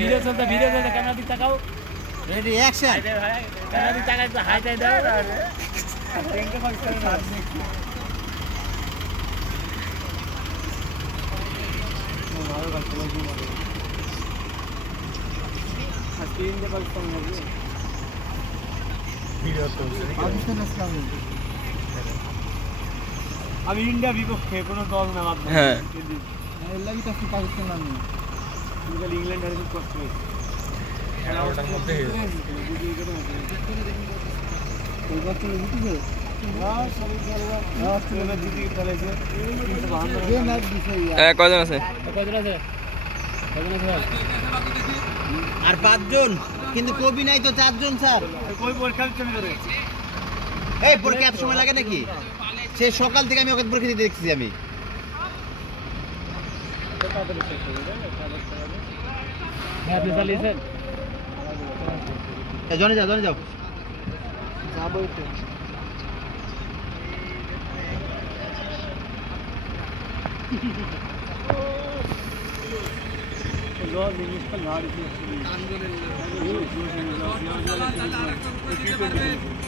video চলতে camera দিক তাকাও রেডি অ্যাকশন ক্যামেরা দিক তাকাই হাই টাই দাও টেঙ্কে পাকিস্তান ভালো কাজ করলো আজকে ইন্ডিয়া পাকিস্তান হবে ভিডিও তো পাকিস্তান আজকে আমি ইন্ডিয়া বিপক্ষে কোনো দল না ভাবছি হ্যাঁ এর লাগি তো পাকিস্তান নাম নেই কিন্তু ইংল্যান্ড আর খুব কষ্ট হয়েছে খেলাটার মধ্যে ওই কষ্ট জিতেছে অস্ট্রেলিয়া জিতে ফেলেছে কয়জন আছে আর 5 জন কিন্তু কবি নাই তো 4 জন স্যার কই পরীক্ষা দিতে করে এই পরীক্ষা এত সময় লাগে নাকি সে সকাল থেকে আমি ওকে পরীক্ষা দিতে দেখছি আমি হ্যাঁ আপনি চালিয়েছেন জনে যাও যাবো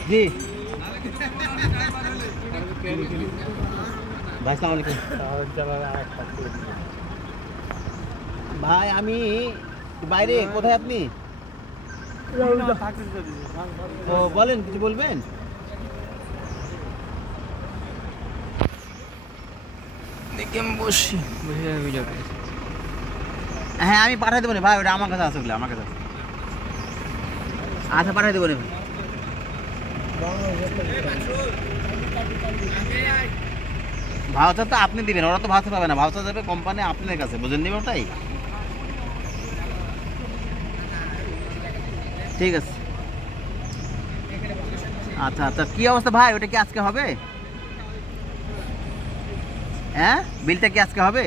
জি ভাই আসসালামু আলাইকুম ভাই আমি বাইরে কোথায় আপনি ও বলেন কিছু বলবেন দেখি আমি বসি ভিডিও হ্যাঁ আমি পাঠাই দেবো না ভাই ওটা আমার কাছে আছে ওগুলো আমার কাছে আচ্ছা পাঠাই দেবো না ভাউচার তো আপনি দিবেন ওরা তো ভাউচার পাবে না ভাউচার যাবে কোম্পানি আপনার কাছে বুঝেন নিবেন ওটাই ঠিক আছে আচ্ছা আচ্ছা কি অবস্থা ভাই ওটা কি আজকে হবে হ্যাঁ বিলটা কি আজকে হবে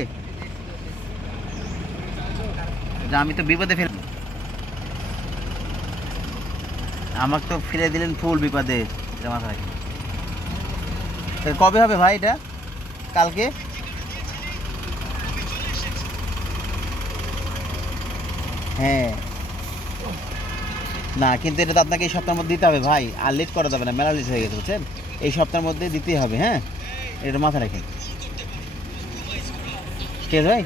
আমি তো বিপদে ফেল আমাকে তো ফিরে দিলেন ফুল বিপদে মাথা রাখি কবে হবে ভাই এটা কালকে হ্যাঁ না কিন্তু এটা তো আপনাকে এই সপ্তাহের মধ্যে দিতে হবে ভাই আর লেট করা যাবে না মেলা লেট হয়ে গেছে বুঝছেন এই সপ্তাহের মধ্যে দিতেই হবে হ্যাঁ এটা মাথা রাখেন ঠিক আছে ভাই